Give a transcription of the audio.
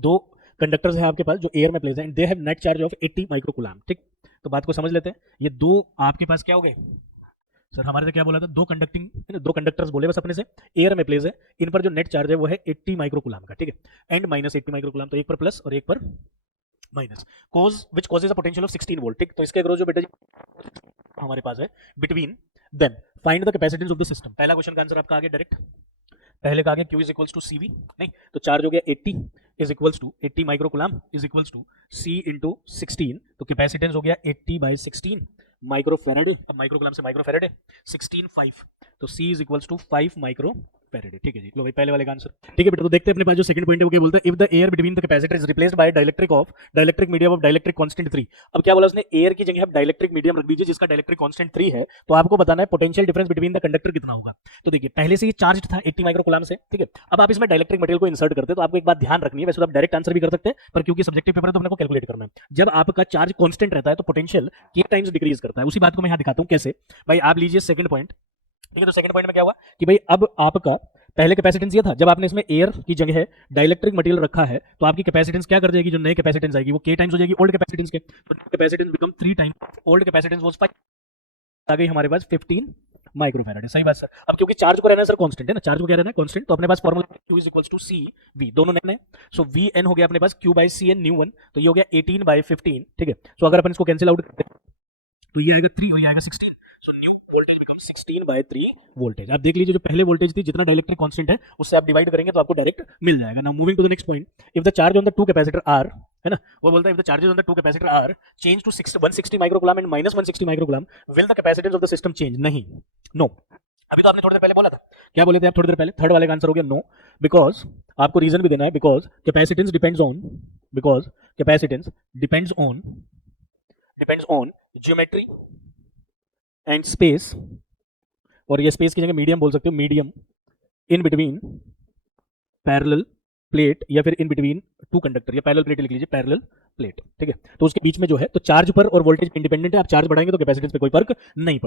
दो कंडक्टर्स हैं आपके पास जो एयर में प्लेस है and they have net charge of 80 microcoulomb. ठीक, तो बात को समझ लेते हैं। ये दो आपके पास क्या हो गए सर, हमारे से क्या बोला था, दो कंडक्टर्स बोले बस अपने से, एयर में प्लेस है, इन पर जो नेट चार्ज है वो है 80 माइक्रोकूलम का। ठीक है, एंड माइनस 80 माइक्रोकूलम, तो एक पर प्लस और एक पर minus, cause which causes a potential of 16 volt. ठीक, तो इसके अक्रॉस जो बेटा जी हमारे पास है between then find the capacitance of the system. पहला क्वेश्चन का आंसर आपका आ गया डायरेक्ट, पहले का आ गया Q is equals to CV, नहीं तो चार्ज हो गया 80 is equals to 80 microcoulomb is equals to C into 16, तो कैपेसिटेंस हो गया 80/16 माइक्रोफेरेड। अब माइक्रोकूलम से माइक्रोफेरेड है 16 5, तो C is equals to 5 microfarad. ठीक है जी, लो भाई पहले वाले का आंसर। ठीक है बेटा, तो देखते हैं अपने पास जो सेकंड पॉइंट है वो क्या बोलता है, if the air between the capacitor is replaced by dielectric medium of dielectric constant 3। अब क्या बोला उसने, एयर की जगह आप डाइलेक्ट्रिक मीडियम रख दीजिए जिसका डाइलेक्ट्रिक कांस्टेंट 3 है, तो आपको बताना है potential difference between the conductor कितना होगा। तो देखिए पहले से ही चार्ज था 80 माइक्रोकूलम से। ठीक है, अब आप इसमें डाइलेक्ट्रिक मटेरियल को इंसर्ट करते हैं, तो आपको एक बात ध्यान रखनी है, वैसे तो आप डायरेक्ट आंसर भी कर सकते हैं, पर क्योंकि सब्जेक्टिव पेपर है तो अपने को कैलकुलेट करना है। जब आपका चार्ज कांस्टेंट रहता है तो पोटेंशियल के टाइम्स डिक्रीज करता है। उसी बात को मैं यहाँ दिखाता हूँ कैसे। भाई आप लीजिए सेकंड पॉइंट। ठीक है, तो सेकंड पॉइंट में क्या हुआ कि भाई अब आपका पहले कैपेसिटेंस ये था, जब आपने इसमें एयर की जगह है डाइलेक्ट्रिक मटेरियल रखा है, तो आपकी कैपेसिटेंस क्या कर जाएगी, जो नई कैपेसिटेंस आएगी वो के टाइम्स हो जाएगी ओल्ड कैपेसिटेंस के, तो capacitance become 3 times old capacitance was 5, आ गई हमारे पास 15 माइक्रोफैराड है। सही बात सर। अब क्योंकि चार्ज को रहना है सर कांस्टेंट है ना, चार्ज को क्या रहना है कांस्टेंट, तो अपने पास formula Q is equals to C V, दोनों नए, सो VN हो गया अपने पास Q बाई CN न्यू 1, तो ये हो गया 18/15। ठीक है, सो अगर अपन इसको कैंसिल आउट करते हैं तो ये आएगा 3 हो जाएगा 16, so new voltage become 16/3 voltage. आप देख लीजिए जो पहले वोल्टेज थी जितना डाइलेक्ट्रिक कांस्टेंट है उससे आप डिवाइड करेंगे तो आपको डायरेक्ट मिल जाएगा। Now moving to the next point, if the charge on the two capacitor are, है ना, वो बोलता है if the charges on the two capacitor are change to 160 microcoulomb and minus 160 microcoulomb, will the capacitance of the system change? नहीं, no. अभी तो आपने थोड़ी देर पहले बोला था, क्या बोले थे आप थोड़ी देर पहले, थर्ड वाले का आंसर हो गया नो, बिकॉज आपको रीजन भी देना है, because capacitance depends on geometry and space, और ये स्पेस की जगह मीडियम बोल सकते हो, medium in between parallel plate या फिर इन बिटवीन टू कंडक्टर, या पैरेलल प्लेट लिख लीजिए, पैरेलल प्लेट। ठीक है, तो उसके बीच में जो है, तो चार्ज पर और वोल्टेज इंडिपेंडेंट है, आप चार्ज बढ़ाएंगे तो कैपेसिटेंस पे कोई फर्क नहीं पड़ेगा।